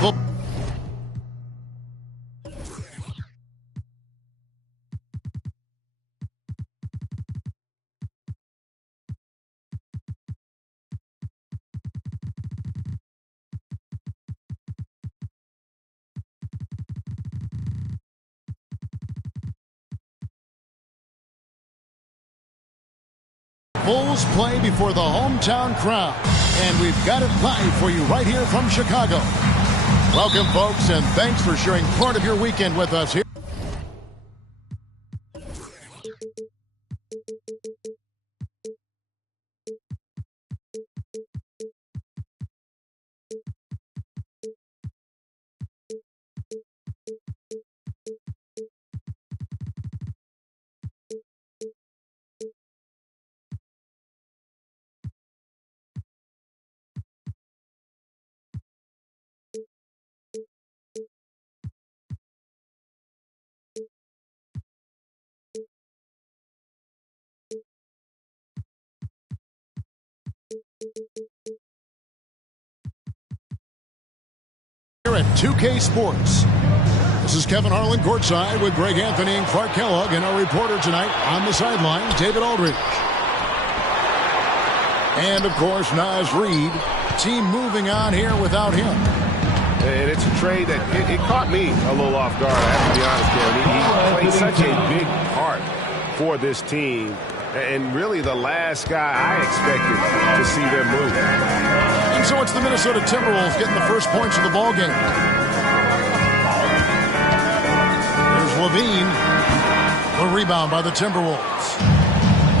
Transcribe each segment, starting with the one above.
The Bulls play before the hometown crowd, and we've got it live for you right here from Chicago. Welcome, folks, and thanks for sharing part of your weekend with us here. Here at 2K Sports. This is Kevin Harlan courtside with Greg Anthony and Clark Kellogg, and our reporter tonight on the sideline, David Aldridge. And, of course, Naz Reid. Team moving on here without him. And it's a trade that it caught me a little off guard, I have to be honest, Kevin. He played such a big part for this team, and really the last guy I expected to see them move. And so it's the Minnesota Timberwolves getting the first points of the ball game. There's LaVine. The rebound by the Timberwolves.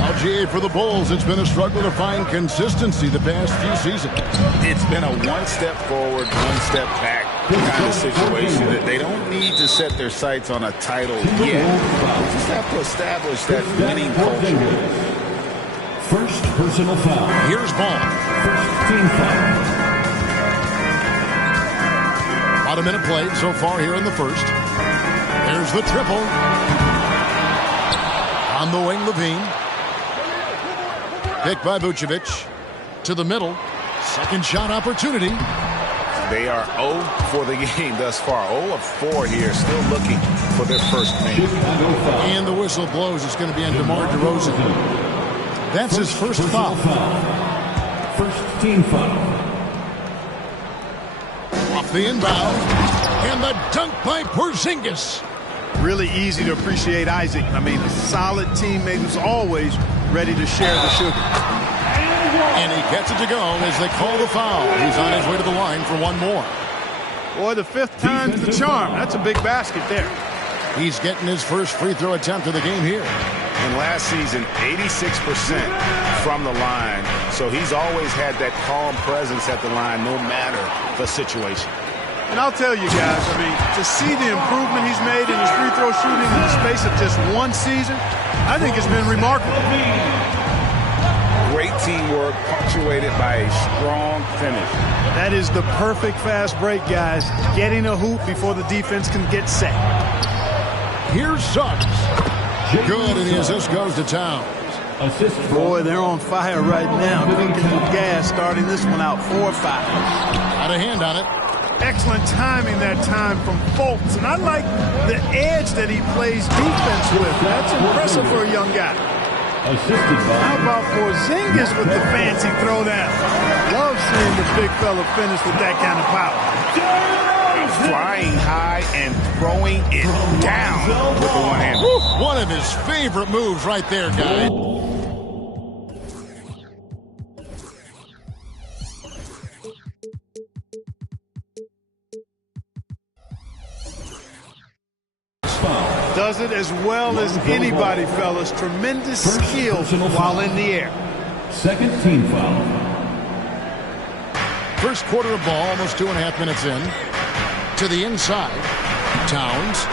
Now, GA, for the Bulls, it's been a struggle to find consistency the past few seasons. It's been a one step forward, one step back kind of situation that they don't need to set their sights on a title yet. They just have to establish that winning culture. First personal foul. Here's Ball. First team foul. About a minute played so far here in the first. There's the triple. On the wing, LaVine. Picked by Vucevic. To the middle. Second shot opportunity. They are 0 for the game thus far. 0 of 4 here, still looking for their first make. And the whistle blows. It's going to be on DeMar DeRozan. That's his first foul. First team foul. Off the inbound. And the dunk by Porzingis. Really easy to appreciate Isaac. I mean, a solid teammate who's always ready to share the sugar. And he gets it to go as they call the foul. He's on his way to the line for one more. Boy, the fifth time's the charm. That's a big basket there. He's getting his first free throw attempt of the game here. And last season, 86% from the line. So he's always had that calm presence at the line no matter the situation. And I'll tell you guys, I mean, to see the improvement he's made in his free throw shooting in the space of just one season, I think it's been remarkable. Great teamwork punctuated by a strong finish. That is the perfect fast break, guys. Getting a hoop before the defense can get set. Here's Suggs. Good, and the assist goes to Towns. Boy, they're on fire right now. Cooking with gas, starting this one out 4-5. Got a hand on it. Excellent timing that time from Fultz. And I like the edge that he plays defense with. That's impressive for a young guy. How about Porzingis with the fancy throwdown? Love seeing the big fella finish with that kind of power. Flying high and throwing it down with the one hand. One of his favorite moves right there, guys. Does it as well as anybody, fellas. Tremendous skill while in the air. Second team foul. First quarter of ball, almost 2.5 minutes in. To the inside. Towns.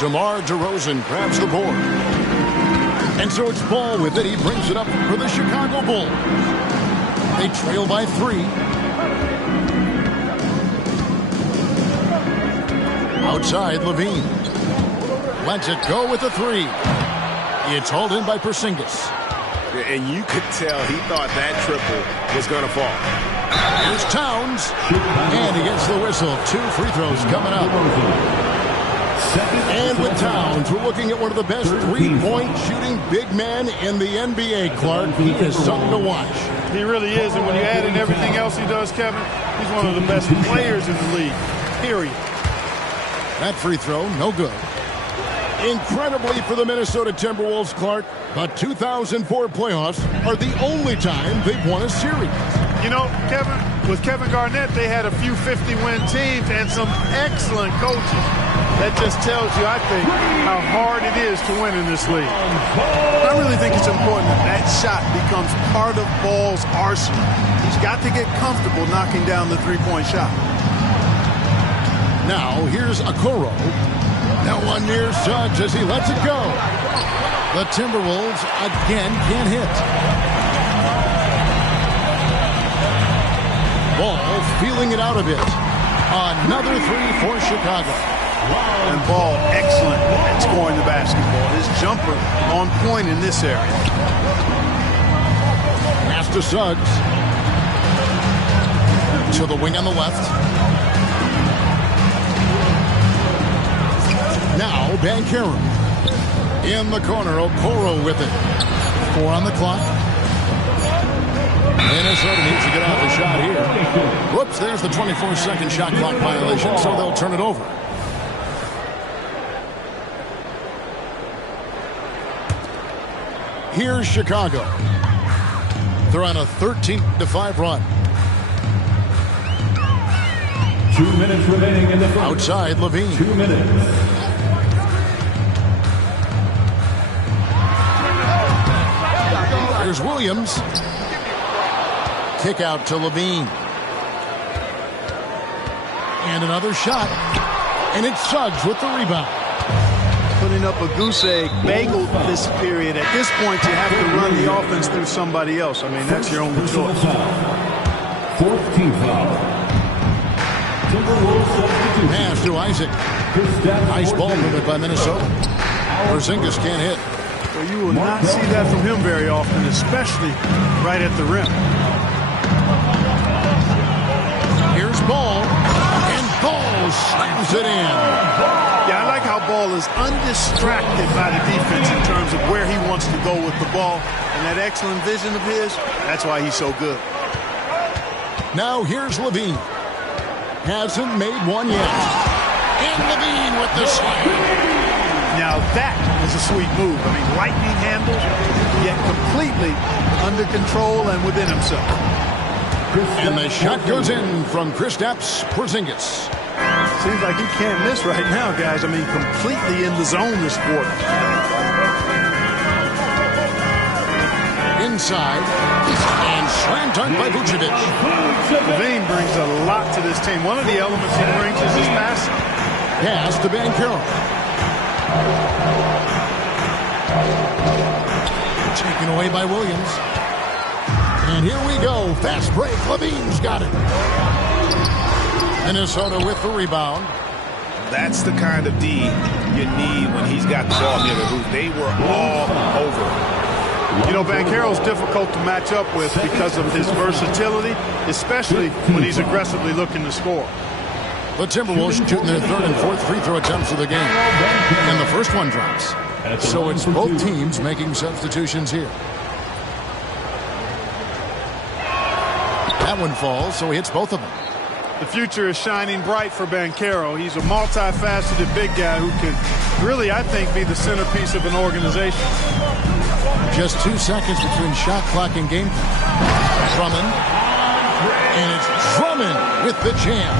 DeMar DeRozan grabs the board. And so it's Ball with it. He brings it up for the Chicago Bulls. They trail by 3. Outside, LaVine. Lets it go with a 3. It's hauled in by Porzingis. And you could tell he thought that triple was going to fall. Here's Towns. And he gets the whistle. 2 free throws coming up. And with Towns, we're looking at one of the best three-point shooting big men in the NBA, Clark. He is something to watch. He really is, and when you add in everything else he does, Kevin, he's one of the best players in the league, period. That free throw, no good. Incredibly for the Minnesota Timberwolves, Clark, but 2004 playoffs are the only time they've won a series. You know, Kevin, with Kevin Garnett, they had a few 50-win teams and some excellent coaches. That just tells you, I think, how hard it is to win in this league. I really think it's important that shot becomes part of Ball's arsenal. He's got to get comfortable knocking down the three-point shot. Now, here's Okoro. No one near Suggs as he lets it go. The Timberwolves again can't hit. Ball feeling it out a bit. Another 3 for Chicago. And Ball excellent at scoring the basketball. His jumper on point in this area. Pass to Suggs. To the wing on the left. Now Banchero. In the corner, Okoro with it. 4 on the clock. Minnesota needs to get off the shot here. Whoops, there's the 24-second shot clock violation, so they'll turn it over. Here's Chicago. They're on a 13-5 run. 2 minutes remaining in the first. Outside, Levine. 2 minutes. Here's Williams. Kick out to Levine. And another shot. And it's Suggs with the rebound. Putting up a goose egg bagel this period. At this point, you have to run the offense through somebody else. I mean, that's your only choice. 4th team foul. Timberwolves substitution. Pass to Isaac. Nice ball movement by Minnesota. Porzingis can't hit. Well, you will not see that from him very often, especially right at the rim. Here's Ball. And Ball slams it in. Yeah, I like how Ball is undistracted by the defense in terms of where he wants to go with the ball. And that excellent vision of his, that's why he's so good. Now here's Levine. Hasn't made one yet. And Levine with the slam. Now that is a sweet move. I mean, lightning handle, yet completely under control and within himself. And the shot goes in from Kristaps Porzingis. Seems like he can't miss right now, guys. I mean, completely in the zone this quarter. Inside. And slam dunk by Vucevic. Levine brings a lot to this team. One of the elements he brings is his passing. Pass to Banchero. Taken away by Williams. And here we go. Fast break. Levine's got it. Minnesota with the rebound. That's the kind of D you need when he's got the ball near the hoop. They were all over. You know, Banchero's difficult to match up with because of his versatility, especially when he's aggressively looking to score. The Timberwolves shooting their 3rd and 4th free throw attempts of the game. And the first one drops. So it's both teams making substitutions here. That one falls, so he hits both of them. The future is shining bright for Banchero. He's a multifaceted big guy who can really, I think, be the centerpiece of an organization. Just 2 seconds between shot clock and game clock. Drummond. And it's Drummond with the jam.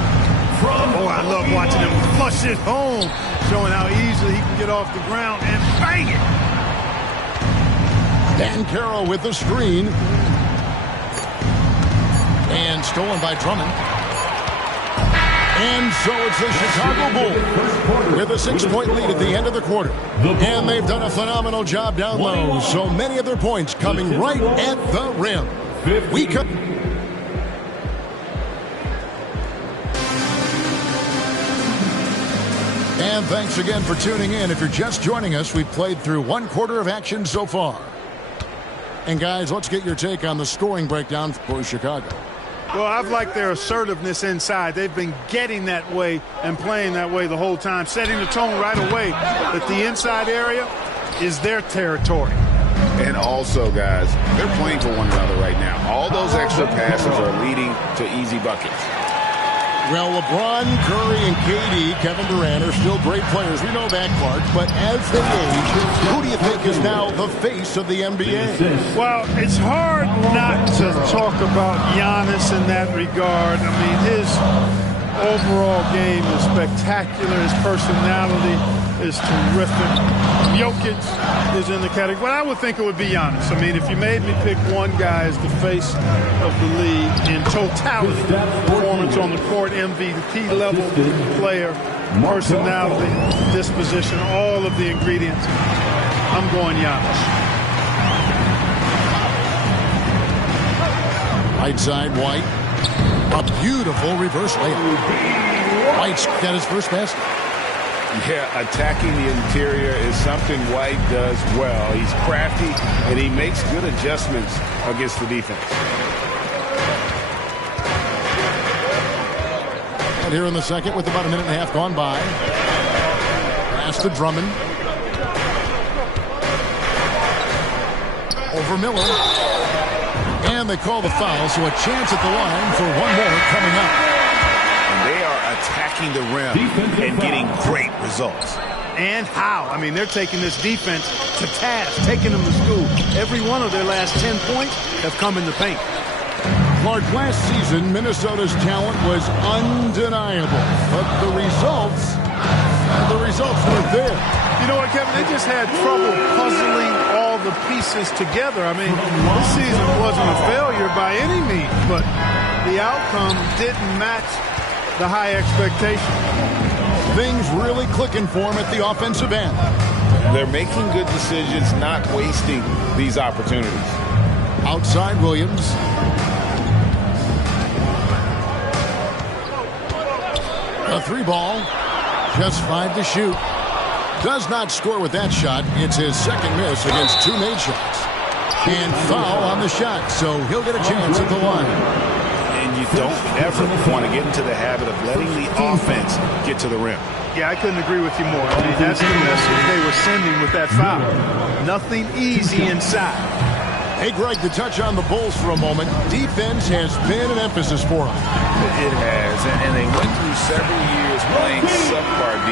Oh, I love watching him flush it home, showing how easily he can get off the ground and bang it. Banchero with the screen. And stolen by Drummond. And so it's the Chicago Bulls with a 6-point lead at the end of the quarter. And they've done a phenomenal job down low. So many of their points coming right at the rim. We come. And thanks again for tuning in. If you're just joining us, we've played through 1 quarter of action so far. And guys, let's get your take on the scoring breakdown for Chicago. Well, I've liked their assertiveness inside. They've been getting that way and playing that way the whole time, setting the tone right away that the inside area is their territory. And also, guys, they're playing for one another right now. All those extra passes are leading to easy buckets. Well, LeBron, Curry, and KD, Kevin Durant, are still great players. We know that, Clark. But as they age, who do you think is now the face of the NBA? Well, it's hard not to talk about Giannis in that regard. I mean, his overall game is spectacular. His personality is terrific. Jokic is in the category. Well, I would think it would be Giannis. I mean, if you made me pick one guy as the face of the league in totality, performance on the court, MVP level player, personality, disposition, all of the ingredients, I'm going Giannis. Right side, White. A beautiful reverse layup. White's got his first basket. Yeah, attacking the interior is something White does well. He's crafty, and he makes good adjustments against the defense. And here in the second with about a minute and a half gone by. Pass to Drummond. Over Miller. And they call the foul, so a chance at the line for one more coming up. They are attacking the rim and getting great results. And how? I mean, they're taking this defense to task, taking them to school. Every one of their last 10 points have come in the paint. Clark, last season, Minnesota's talent was undeniable, but the results were there. You know what, Kevin? They just had trouble puzzling all the pieces together. I mean, this season wasn't a failure by any means, but the outcome didn't match the high expectation. Things really clicking for him at the offensive end. They're making good decisions, not wasting these opportunities. Outside Williams. A three ball. Just 5 to shoot. Does not score with that shot. It's his second miss against 2 made shots. And foul on the shot, so he'll get a chance at the line. And you don't ever want to get into the habit of letting the offense get to the rim. Yeah, I couldn't agree with you more. I mean, that's the message they were sending with that foul. Nothing easy inside. Hey, Greg, to touch on the Bulls for a moment, defense has been an emphasis for them. It has, and they went through several years playing subpar D,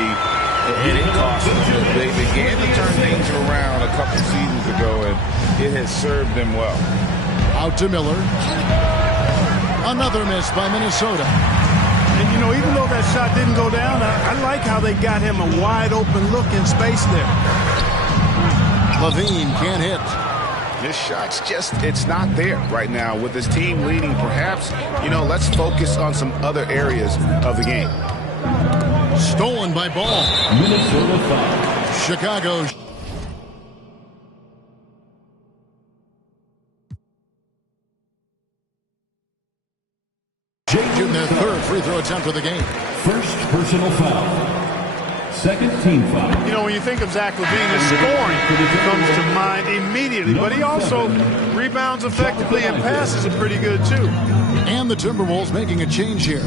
and it cost them. They began to turn things around a couple seasons ago, and it has served them well. Out to Miller. Another miss by Minnesota. And, you know, even though that shot didn't go down, I like how they got him a wide-open look in space there. Levine can't hit. This shot's just, it's not there right now. With his team leading, perhaps, you know, let's focus on some other areas of the game. Stolen by Ball. Minnesota foul. Chicago. Shooting their third free throw attempt of the game. First personal foul. Second team foul. You know, when you think of Zach LaVine, his scoring comes to mind immediately. But he also rebounds effectively and passes it pretty good, too. And the Timberwolves making a change here.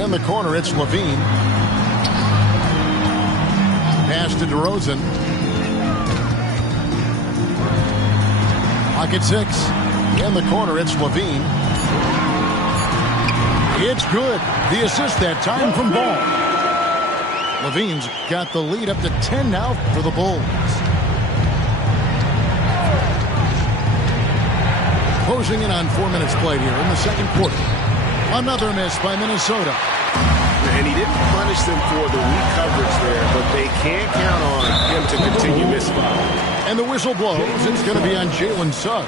In the corner, it's LaVine. Pass to DeRozan. Pocket 6. In the corner, it's LaVine. It's good. The assist that time from Ball. LaVine's got the lead up to 10 now for the Bulls. Closing in on 4 minutes played here in the second quarter. Another miss by Minnesota. And he didn't punish them for the weak coverage there, but they can't count on him to continue missing. And the whistle blows. It's going to be on Jalen Suggs.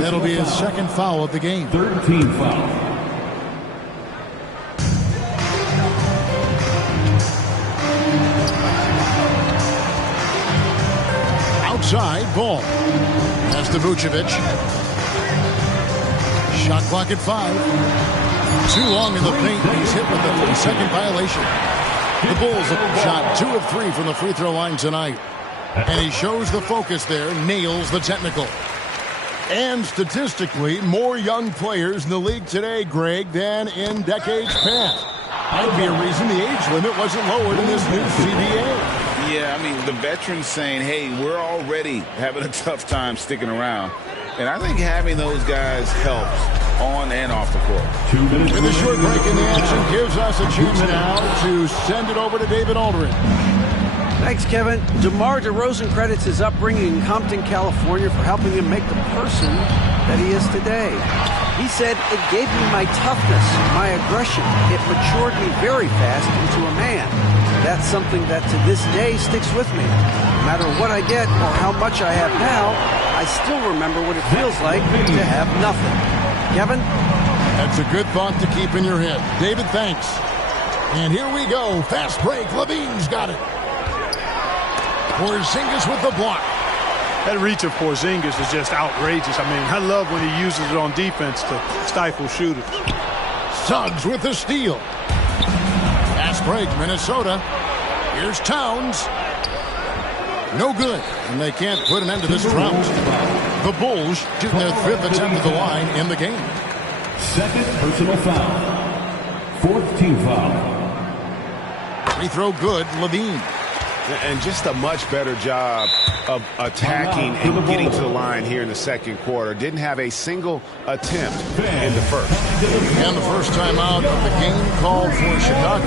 That'll be his second foul of the game. Third team foul. Outside, Ball. Pass to Vucevic. Shot clock at 5. Too long in the paint. He's hit with a 3-second violation. The Bulls have shot 2 of 3 from the free throw line tonight. And he shows the focus there, nails the technical. And statistically, more young players in the league today, Greg, than in decades past. Might be a reason the age limit wasn't lowered in this new CBA. Yeah, I mean, the veterans saying, hey, we're already having a tough time sticking around. And I think having those guys helps on and off the court. With a short break in the action, gives us a chance now to send it over to David Aldridge. Thanks, Kevin. DeMar DeRozan credits his upbringing in Compton, California for helping him make the person that he is today. He said, it gave me my toughness, my aggression. It matured me very fast into a man. That's something that to this day sticks with me. No matter what I get or how much I have now, I still remember what it feels like to have nothing. Kevin? That's a good thought to keep in your head. David, thanks. And here we go. Fast break. Levine's got it. Porzingis with the block. That reach of Porzingis is just outrageous. I mean, I love when he uses it on defense to stifle shooters. Suggs with the steal. Fast break, Minnesota. Here's Towns. No good, and they can't put an end to this drought. The Bulls shooting their 5th attempt at the line in the game. Second personal foul. 4th team foul. Free throw good, Levine. And just a much better job of attacking and getting to the line here in the second quarter. Didn't have a single attempt in the first. And the first time out of the game called for Chicago.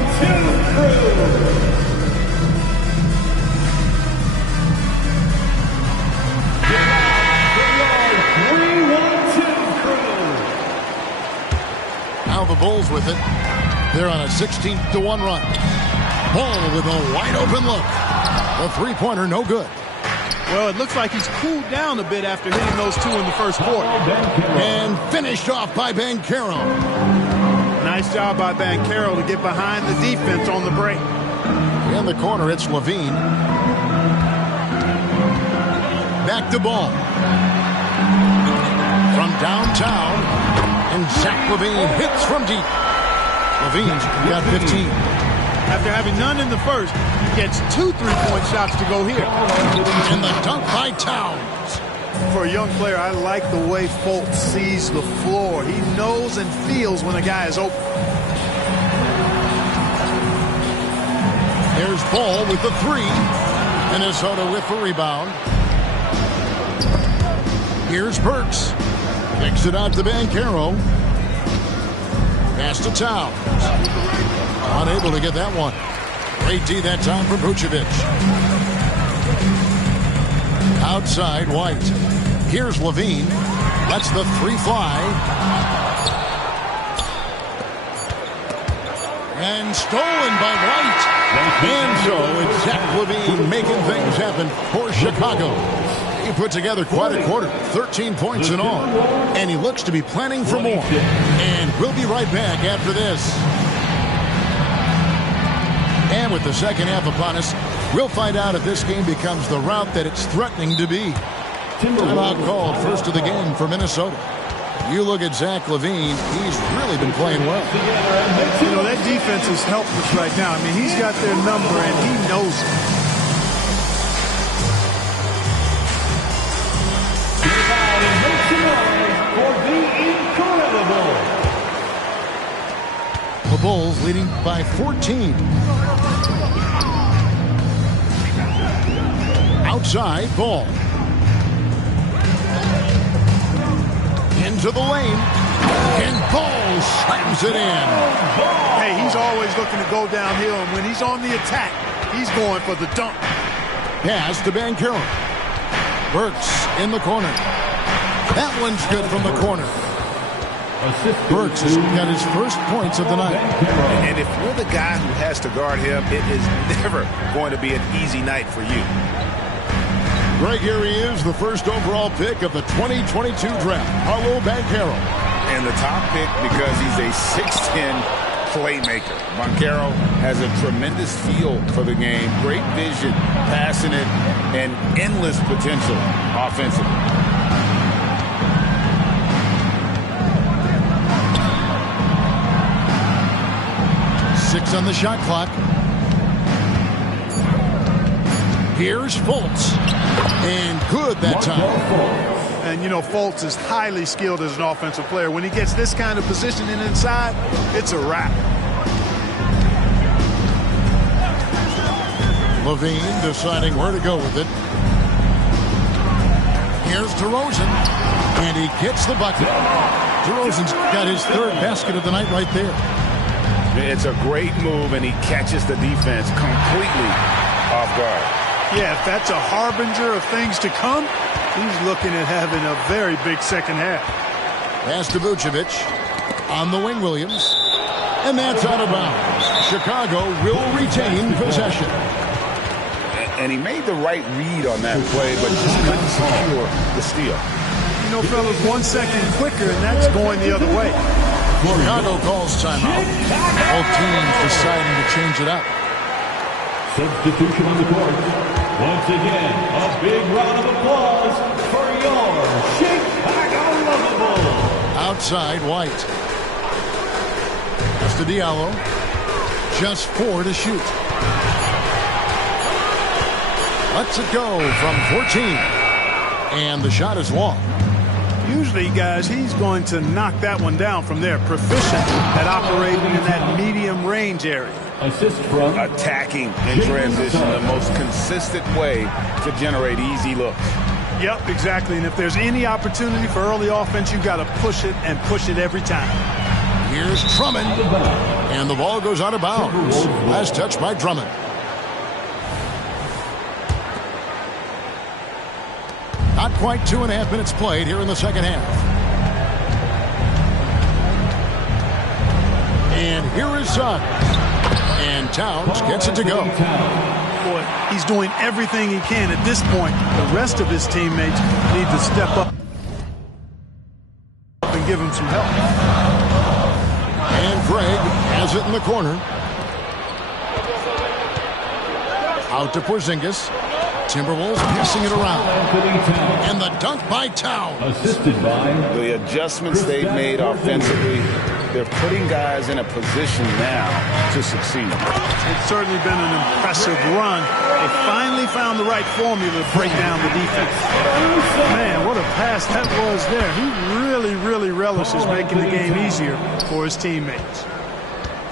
Now the Bulls with it. They're on a 16-1 run. Ball with a wide open look. The three-pointer no good. Well, it looks like he's cooled down a bit after hitting those two in the first quarter. And finished off by Banchero. Nice job by Banchero to get behind the defense on the break. In the corner, it's Levine. Back to Ball. From downtown. And Zach Levine hits from deep. Levine's got 15. After having none in the first, he gets 2 3-point shots to go here. And the dunk by Towns. For a young player, I like the way Fultz sees the floor. He knows and feels when a guy is open. There's Ball with the 3. Minnesota with the rebound. Here's Burks. Kicks it out to Banchero. Pass to Towns. Unable to get that one. Great D that time from Vucevic. Outside, White. Here's Levine. Lets the 3 fly. And stolen by White. And so it's Zach Levine making things happen for Chicago. He put together quite a quarter, 13 points in all. And he looks to be planning for more. And we'll be right back after this. And with the second half upon us, we'll find out if this game becomes the route that it's threatening to be. Timeout called first of the game for Minnesota. You look at Zach Levine, he's really been playing well. You know, that defense is helpless right now. I mean, he's got their number, and he knows it. The Bulls leading by 14. Outside, Ball. Into the lane. And Ball slams it in. Hey, he's always looking to go downhill, and when he's on the attack, he's going for the dunk. Pass to Banchero. Burks in the corner. That one's good from the corner. Burks has got his first points of the night. And if you're the guy who has to guard him, it is never going to be an easy night for you. Greg, here he is, the first overall pick of the 2022 draft, Paolo Banchero. And the top pick because he's a 6'10 playmaker. Banchero has a tremendous feel for the game, great vision, passing it, and endless potential offensively. 6 on the shot clock. Here's Fultz. And good that time. And, you know, Fultz is highly skilled as an offensive player. When he gets this kind of positioning inside, it's a wrap. Levine deciding where to go with it. Here's DeRozan, and he gets the bucket. DeRozan's got his third basket of the night right there. It's a great move, and he catches the defense completely off guard. Yeah, if that's a harbinger of things to come, he's looking at having a very big second half. Pass to Vucevic. On the wing, Williams. And that's out of bounds. Chicago will retain possession. And he made the right read on that play, but just couldn't secure the steal. You know, fellas, 1 second quicker, and that's going the other way. Chicago calls timeout. Both teams deciding to change it up. Substitution on the court. Once again, a big round of applause for your Chicago Lovables. Outside, White. That's to Diallo. Just 4 to shoot. Lets it go from 14. And the shot is long. Usually, guys, he's going to knock that one down from there. Proficient at operating in that medium range area. Assist from attacking in transition, the most consistent way to generate easy looks. Yep, exactly. And if there's any opportunity for early offense, you've got to push it and push it every time. Here's Drummond. And the ball goes out of bounds. Last touch by Drummond. Not quite 2.5 minutes played here in the second half. And here is Suggs. And Towns gets it to go. Boy, he's doing everything he can at this point. The rest of his teammates need to step up and give him some help. And Greg has it in the corner. Out to Porzingis. Timberwolves passing it around. And the dunk by Towns. Assisted by the adjustments they've made offensively. They're putting guys in a position now to succeed. It's certainly been an impressive run. They finally found the right formula to break down the defense. Man, what a pass that was there. He really relishes making the game easier for his teammates.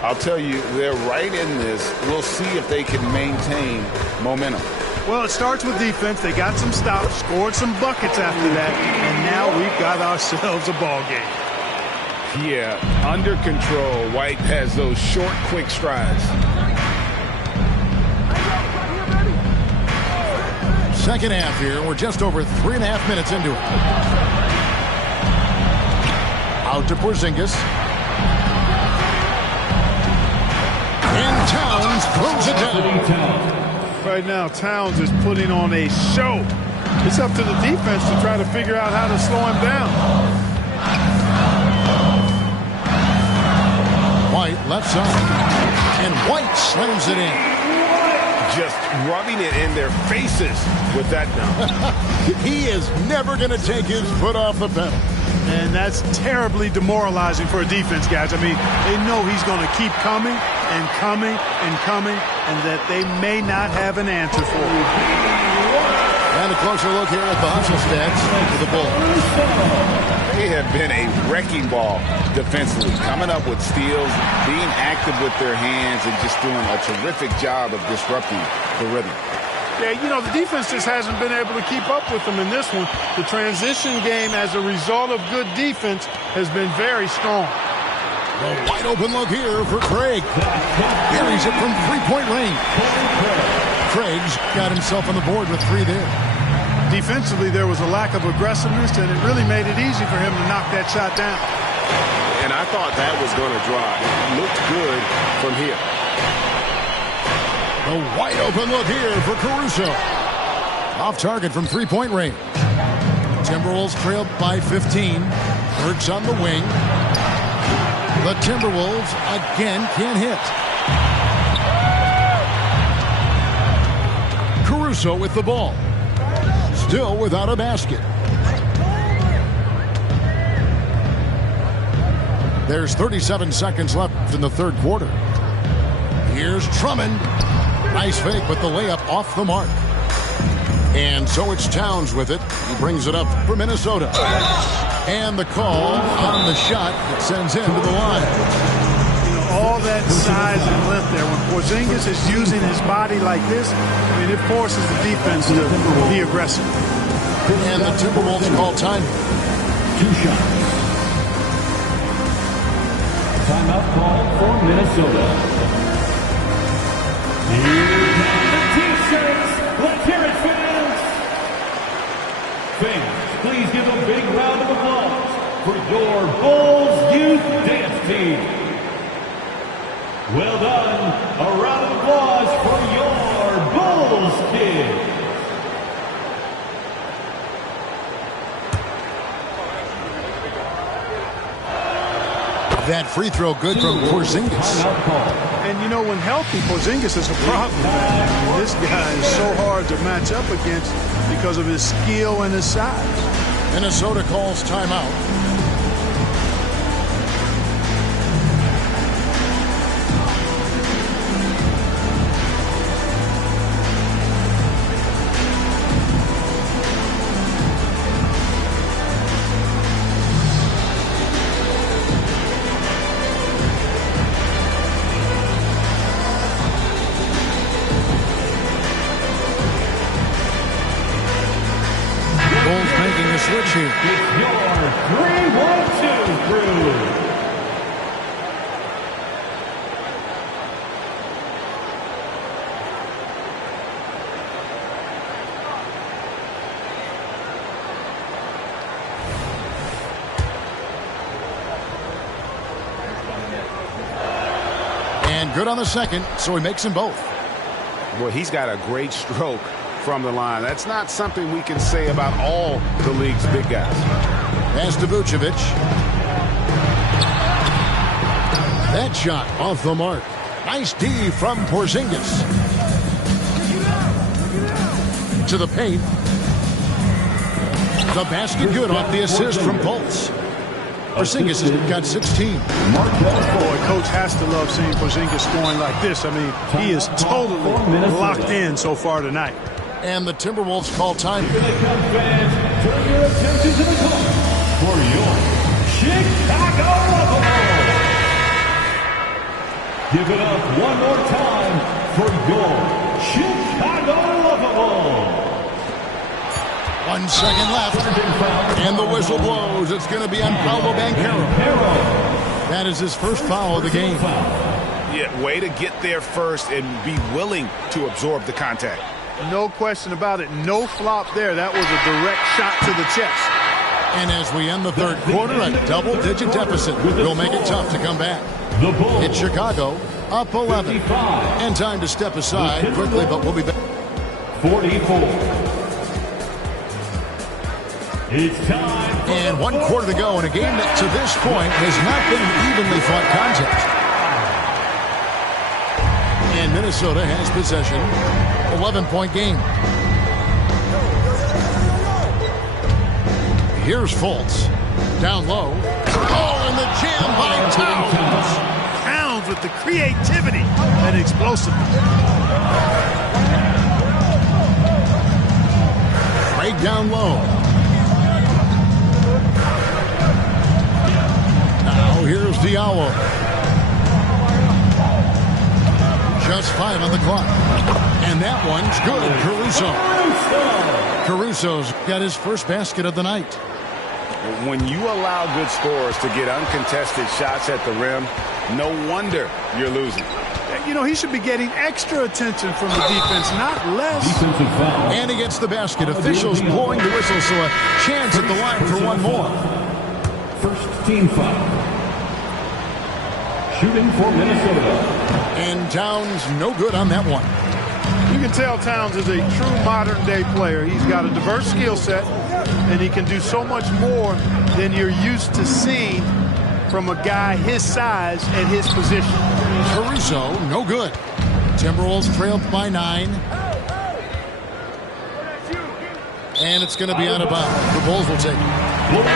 I'll tell you, they're right in this. We'll see if they can maintain momentum. Well, it starts with defense. They got some stops, scored some buckets after that, and now we've got ourselves a ball game. Yeah, under control. White has those short, quick strides. Second half here. We're just over 3.5 minutes into it. Out to Porzingis. And Towns throws it down. Right now, Towns is putting on a show. It's up to the defense to try to figure out how to slow him down. White left side. And White slams it in. Just rubbing it in their faces with that dunk. He is never going to take his foot off the pedal. And that's terribly demoralizing for a defense, guys. I mean, they know he's going to keep coming and coming and coming, and that they may not have an answer for him. And a closer look here at the hustle stats for the Bulls. They have been a wrecking ball defensively, coming up with steals, being active with their hands, and just doing a terrific job of disrupting the rhythm. Yeah, you know, the defense just hasn't been able to keep up with them in this one. The transition game, as a result of good defense, has been very strong. A wide open look here for Craig. Carries it from three-point range. Craig's got himself on the board with 3 there. Defensively, there was a lack of aggressiveness, and it really made it easy for him to knock that shot down. And I thought that was going to drop. It looked good from here. A wide open look here for Caruso. Off target from three-point range. Timberwolves trailed by 15. Burks on the wing. The Timberwolves again can't hit. Caruso with the ball. Still without a basket. There's 37 seconds left in the third quarter. Here's Drummond. Nice fake, but the layup off the mark. And so it's Towns with it. He brings it up for Minnesota. And the call on the shot that sends him to the line. You know, all that size and length there. When Porzingis is using his body like this, I mean, it forces the defense to be aggressive. And the Timberwolves call time. 2 shots. Timeout call for Minnesota. Here come the T-shirts. Let's hear it, fans. Fans, please give a big round of applause for your Bulls Youth Dance Team. Well done. A round of applause for your Bulls kids. That free throw good from Porzingis. And, you know, when healthy, Porzingis is a problem. This guy is so hard to match up against because of his skill and his size. Minnesota calls timeout. Switch here. It's your 3-1-2 crew. And good on the second, so he makes them both. Boy, he's got a great stroke from the line. That's not something we can say about all the league's big guys. Pass to Vucevic. That shot off the mark. Nice D from Porzingis. To the paint. The basket good off the assist from Fultz. Porzingis has got 16. Boy, coach has to love seeing Porzingis scoring like this. I mean, he is totally locked in so far tonight. And the Timberwolves call time. Here they come, fans. Turn your attention to the court for your Chicago Bulls. Give it up one more time for your Chicago Bulls. 1 second left. And the whistle blows. It's going to be on Paolo Banchero. That is his first foul of the game. Yeah, way to get there first and be willing to absorb the contact. No question about it. No flop there. That was a direct shot to the chest. And as we end the third quarter, a double-digit deficit will make it tough to come back. It's Chicago up 11. And time to step aside quickly, but we'll be back. 44. It's time. And 1 quarter to go in a game that to this point has not been an evenly fought contest. And Minnesota has possession. 11-point game. Here's Fultz. Down low. Oh, and the jam by Towns. Towns with the creativity and explosiveness. Right down low. Now here's Diallo. Just 5 on the clock. And that one's good. Caruso's got his first basket of the night. When you allow good scorers to get uncontested shots at the rim, no wonder you're losing. You know, he should be getting extra attention from the defense, not less. And he gets the basket. Officials blowing the whistle, so a chance at the line for one more. First team foul. Shooting for Minnesota. And Towns no good on that one. You can tell Towns is a true modern-day player. He's got a diverse skill set, and he can do so much more than you're used to seeing from a guy his size and his position. Caruso, no good. Timberwolves trailed by 9. And it's going to be out of bounds. The Bulls will take it. Both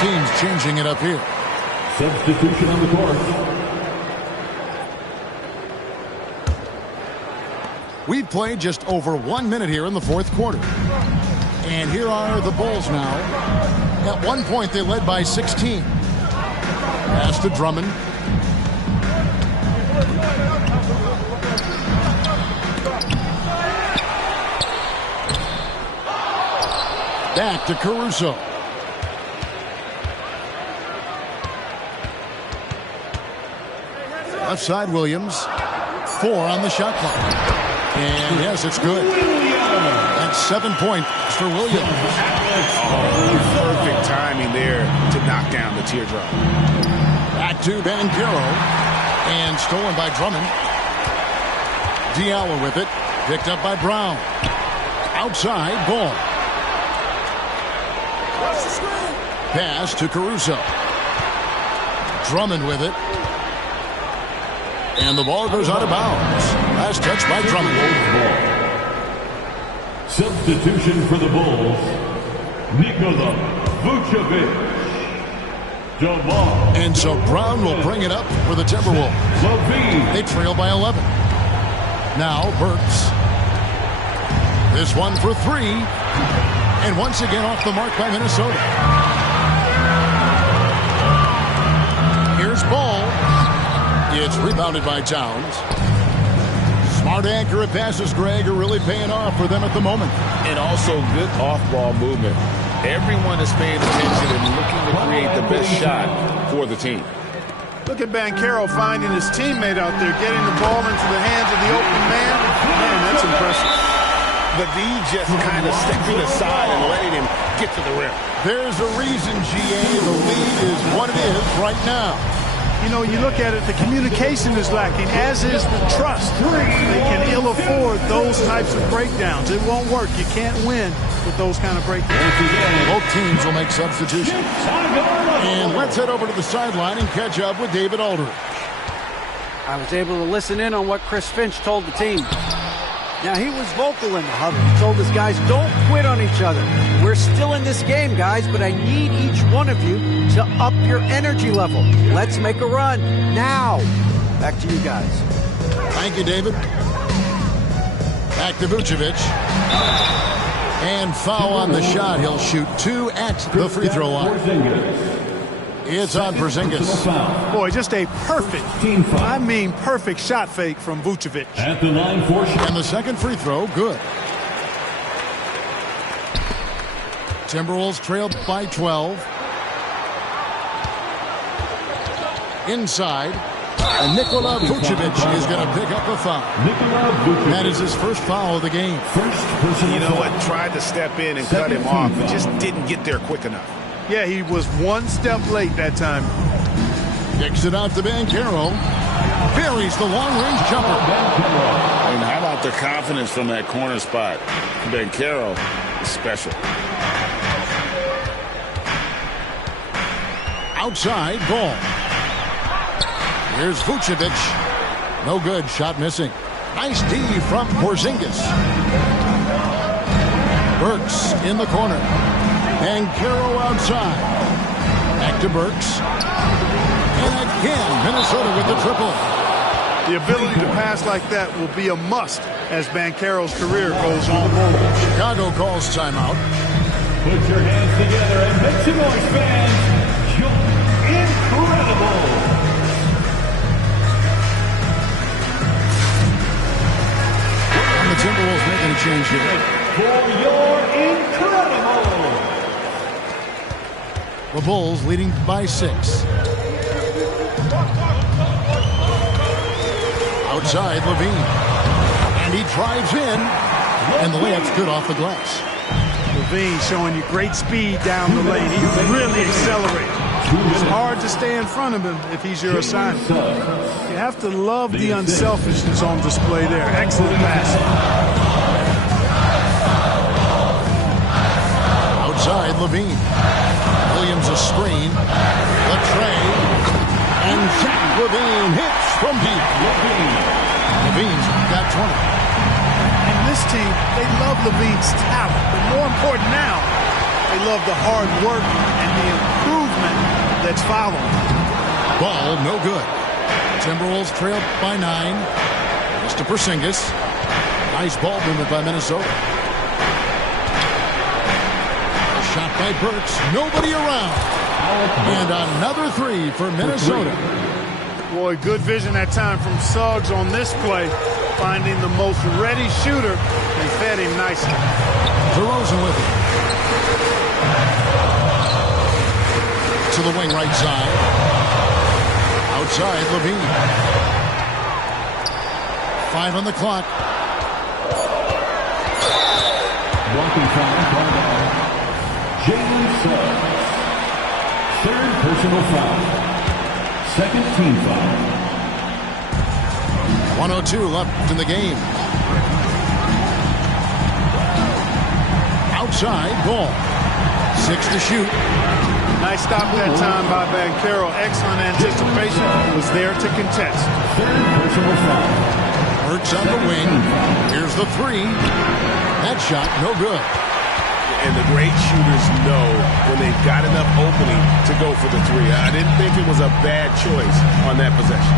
teams changing it up here. Substitution on the court. We've played just over 1 minute here in the fourth quarter. And here are the Bulls now. At one point, they led by 16. Pass to Drummond. Back to Caruso. Left side, Williams. 4 on the shot clock. And yes, it's good. That's 7 points for Williams. Oh, perfect timing there to knock down the teardrop. Back to Banchero. And stolen by Drummond. Diallo with it. Picked up by Brown. Outside, Ball. Pass to Caruso. Drummond with it. And the ball goes out of bounds. Last touch by Drummond. Substitution for the Bulls, Nikola Vucevic. DeMar. And so Brown will bring it up for the Timberwolves. LaVine. They trail by 11. Now Burks. This one for 3. And once again off the mark by Minnesota. Here's Ball. It's rebounded by Towns. Smart, accurate passes, Greg, are really paying off for them at the moment. And also good off-ball movement. Everyone is paying attention and looking to create the best shot for the team. Look at Banchero finding his teammate out there, getting the ball into the hands of the open man. Man, that's impressive. The D just kind of stepping aside and letting him get to the rim. There's a reason, GA, the lead is what it is right now. You know, you look at it, the communication is lacking, as is the trust. They can ill afford those types of breakdowns. It won't work. You can't win with those kind of breakdowns. Both teams will make substitutions. And let's head over to the sideline and catch up with David Aldridge. I was able to listen in on what Chris Finch told the team. Now, he was vocal in the huddle. He told his guys, don't quit on each other. We're still in this game, guys, but I need each one of you to up your energy level. Let's make a run now. Back to you guys. Thank you, David. Back to Vucevic. And foul on the shot. He'll shoot 2 at the free throw line. It's on Porzingis. Boy, just a perfect, I mean perfect shot fake from Vucevic. At the line for shot. And the second free throw, good. Timberwolves trailed by 12. Inside. And Nikola Vucevic is going to pick up a foul. That is his first foul of the game. You know what? Tried to step in and cut him off, but just didn't get there quick enough. Yeah, he was one step late that time. Kicks it out to Banchero. Buries the long-range jumper. And how about the confidence from that corner spot? Banchero is special. Outside, Ball. Here's Vucevic. No good. Shot missing. Nice D from Porzingis. Burks in the corner. Banchero outside. Back to Burks. And again, Minnesota with the triple. The ability to pass like that will be a must as Banchero's career goes on. Chicago calls timeout. Put your hands together and make some noise, fans. You're incredible. And the Timberwolves making a change here. For your incredible. The Bulls leading by 6. Outside, LaVine. And he drives in. And the layup's good off the glass. LaVine showing you great speed down the lane. He really accelerates. It's hard to stay in front of him if he's your assignment. You have to love the unselfishness on display there. Excellent passing. Outside, LaVine. Williams a screen. Latrey. And Zach LaVine hits from deep. LaVine's got 20. And this team, they love LaVine's talent. But more important now, they love the hard work and the improvement that's following. Ball no good. Timberwolves trailed by 9. Just to Porzingis. Nice ball movement by Minnesota. A shot by Burks. Nobody around. And another three for Minnesota. Boy, good vision that time from Suggs on this play. Finding the most ready shooter and fed him nicely. DeRozan with it. To the wing right side. Outside, Levine. 5 on the clock. Blocking foul called on Jalen Suggs. Third personal foul. Second team foul. 1:02 left in the game. Outside, ball. 6 to shoot. Nice stop that time by Banchero. Excellent anticipation. Was there to contest. Third personal foul. Burks on the wing. Here's the three. That shot, no good. And the great shooters know when they've got enough opening to go for the three. I didn't think it was a bad choice on that possession.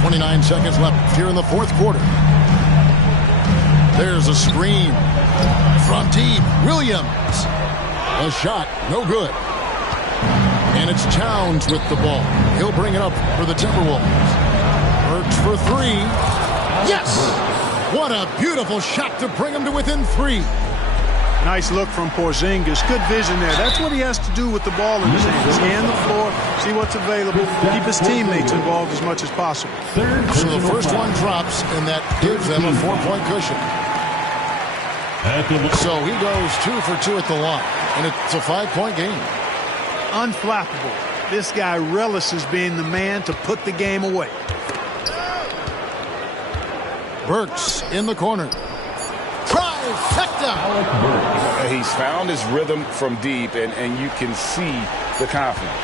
29 seconds left here in the fourth quarter. There's a screen. From deep, Williams. A shot, no good. And it's Towns with the ball. He'll bring it up for the Timberwolves. Burks for three. Yes! What a beautiful shot to bring him to within 3. Nice look from Porzingis. Good vision there. That's what he has to do with the ball in his hands. Scan the floor, see what's available, keep his teammates involved as much as possible. So the first one drops, and that gives them a 4-point cushion. So he goes 2 for 2 at the line, and it's a 5-point game. Unflappable. This guy relishes being the man to put the game away. Burks in the corner. Trifecta. He's found his rhythm from deep, and you can see the confidence.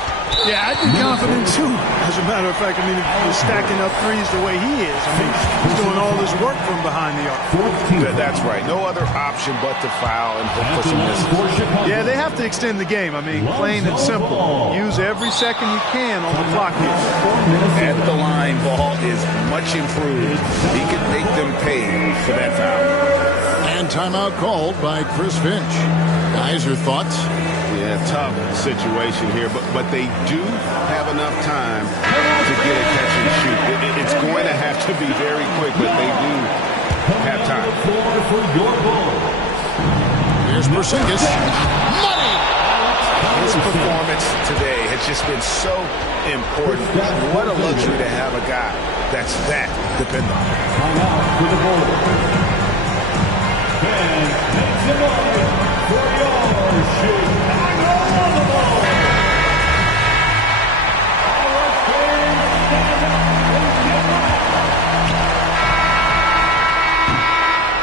Yeah, I'd be confident too. As a matter of fact, I mean, if he's stacking up threes the way he is, I mean, he's doing all this work from behind the arc. That's right. No other option but to foul and hope for some misses. Yeah, they have to extend the game. I mean, plain and simple. Use every second you can on the clock here. At the line, ball is much improved. He can make them pay for that foul. And timeout called by Chris Finch. Guys, your thoughts? Yeah, tough situation here, but they do have enough time to get a catch and shoot. It's going to have to be very quick, but they do have time. Here's Porzingis. Money! His performance today has just been so important. What a luxury to have a guy that's that dependable. Timeout for the Bulls. And makes it up for your Chicago Bulls.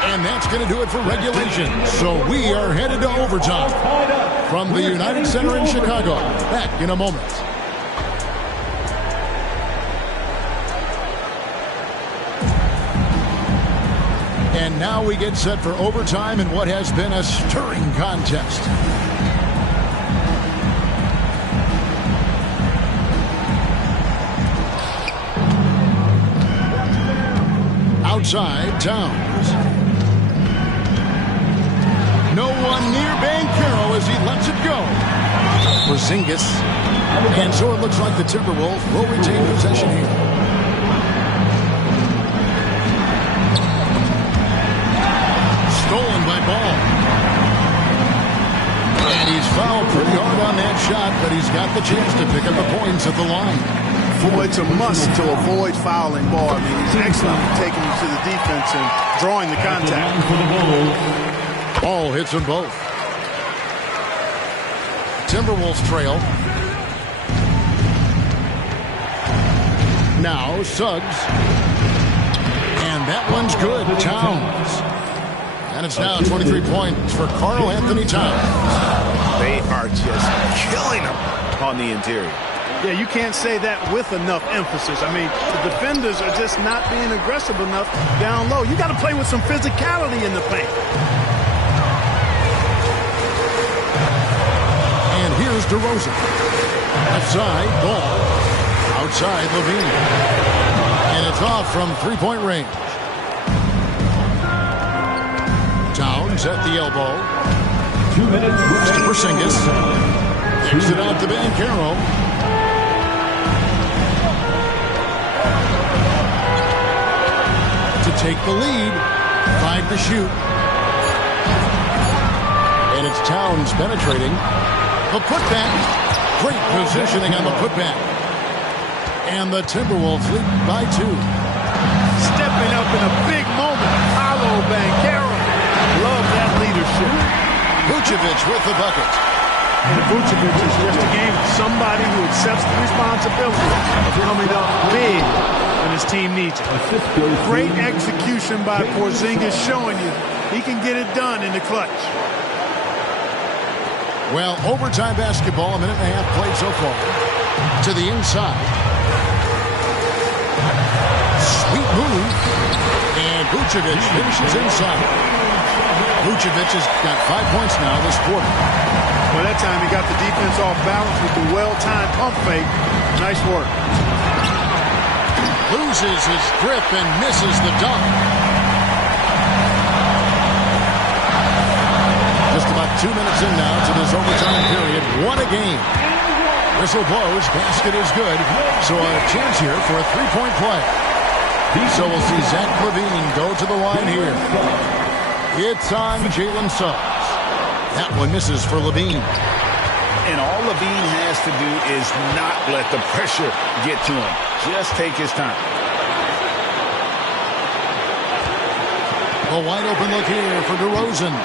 And that's going to do it for regulation. So we are headed to overtime from the United Center in Chicago. Back in a moment. And now we get set for overtime in what has been a stirring contest. Outside, Towns. No one near Banchero as he lets it go. Porzingis. And so it looks like the Timberwolves will retain possession here. Stolen by Ball. And he's fouled pretty hard on that shot, but he's got the chance to pick up the points at the line. Well, it's a must to avoid fouling Ball. I mean, he's excellent at taking him to the defense and drawing the contact. Ball hits them both. Timberwolves trail. Now Suggs. And that one's good. Towns. And it's now 23 points for Karl Anthony Towns. They are just killing him on the interior. Yeah, you can't say that with enough emphasis. I mean, the defenders are just not being aggressive enough down low. You got to play with some physicality in the paint. And here's DeRozan. Left side, Ball. Outside, Levine. And it's off from three-point range. Towns at the elbow. 2 minutes. To Porzingis. Kicks it out to Banchero. To take the lead. 5 to shoot. And it's Towns penetrating. The putback. Great positioning on the putback. And the Timberwolves lead by 2. Stepping up in a big moment. Paolo Banchero. Love that leadership. Vucevic with the bucket. And Vucevic is just a game of somebody who accepts the responsibility of coming up big when his team needs it. Great execution by Porzingis, showing you he can get it done in the clutch. Well, overtime basketball, a minute and a half played so far. To the inside. Sweet move. And Vucevic finishes inside. Vucevic has got 5 points now this quarter. Well, that time he got the defense off balance with the well-timed pump fake. Nice work. Loses his grip and misses the dunk. Just about 2 minutes in now to this overtime period. One a game. Whistle blows. Basket is good. So a chance here for a three-point play. So we'll see Zach LaVine go to the line here. It's on Jalen Suggs. That one misses for LaVine. And all LaVine has to do is not let the pressure get to him. Just take his time. A wide open look here for DeRozan.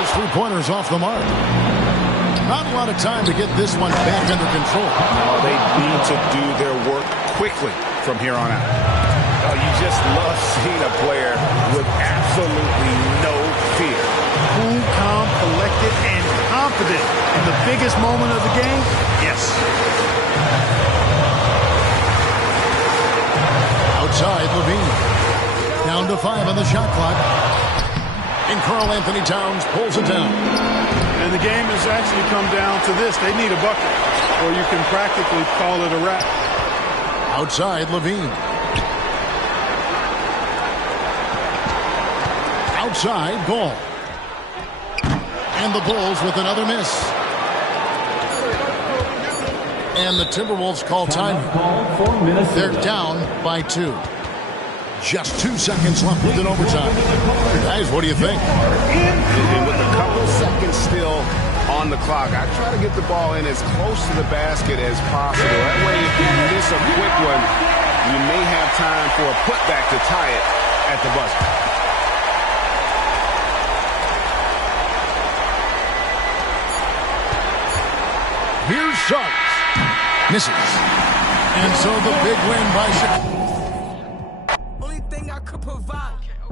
His three-pointers off the mark. Not a lot of time to get this one back under control. No, they need to do their work quickly from here on out. Oh, you just love seeing a player with absolutely no fear. Cool, calm, collected, and confident in the biggest moment of the game? Yes. Outside, LaVine. Down to 5 on the shot clock. And Karl-Anthony Towns pulls it down. And the game has actually come down to this. They need a bucket, or you can practically call it a wrap. Outside, LaVine. Outside, Ball. And the Bulls with another miss. And the Timberwolves call time. They're down by 2. Just 2 seconds left within overtime. Guys, what do you think? And with a couple seconds still on the clock, I try to get the ball in as close to the basket as possible. That way, if you miss a quick one, you may have time for a putback to tie it at the buzzer. Here's Suggs. Misses. And so the big win by Chicago. Only thing I could provide.